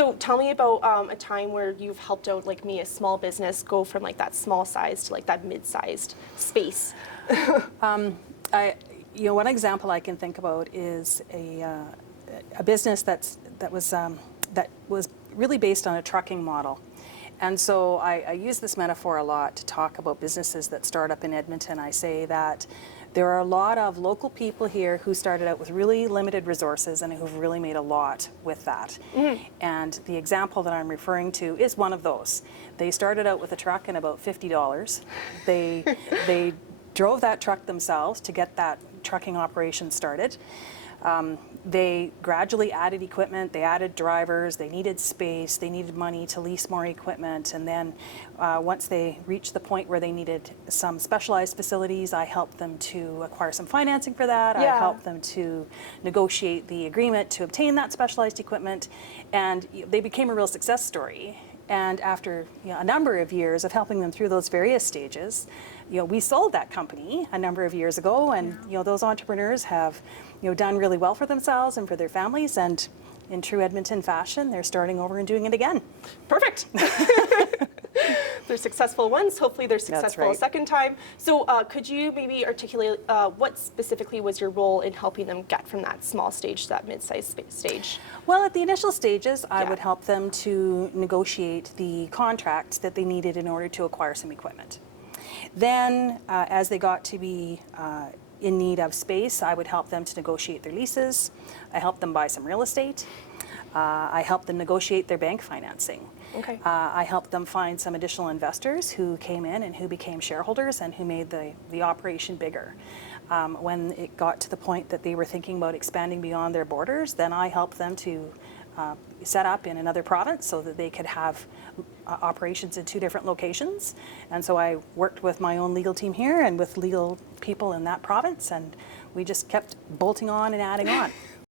So tell me about a time where you've helped out, like me, a small business go from like that small size to like that mid-sized space. One example I can think about is a business that was really based on a trucking model. And so I use this metaphor a lot to talk about businesses that start up in Edmonton. I say that there are a lot of local people here who started out with really limited resources and who've really made a lot with that. Mm-hmm. And the example that I'm referring to is one of those. They started out with a truck and about $50. They drove that truck themselves to get that trucking operation started. They gradually added equipment, they added drivers, they needed space, they needed money to lease more equipment, and then once they reached the point where they needed some specialized facilities, I helped them to acquire some financing for that. Yeah. I helped them to negotiate the agreement to obtain that specialized equipment, and they became a real success story. And after a number of years of helping them through those various stages, we sold that company a number of years ago, and those entrepreneurs have done really well for themselves and for their families, and in true Edmonton fashion, they're starting over and doing it again. Perfect. They're successful once, hopefully they're successful a second time. So could you maybe articulate what specifically was your role in helping them get from that small stage to that mid-sized stage? Well, at the initial stages, I would help them to negotiate the contracts that they needed in order to acquire some equipment. Then, as they got to be in need of space, I would help them to negotiate their leases. I helped them buy some real estate. I helped them negotiate their bank financing. Okay. I helped them find some additional investors who came in and who became shareholders and who made the operation bigger. When it got to the point that they were thinking about expanding beyond their borders, then I helped them to set up in another province so that they could have operations in 2 different locations. And so I worked with my own legal team here and with legal people in that province, and we just kept bolting on and adding on.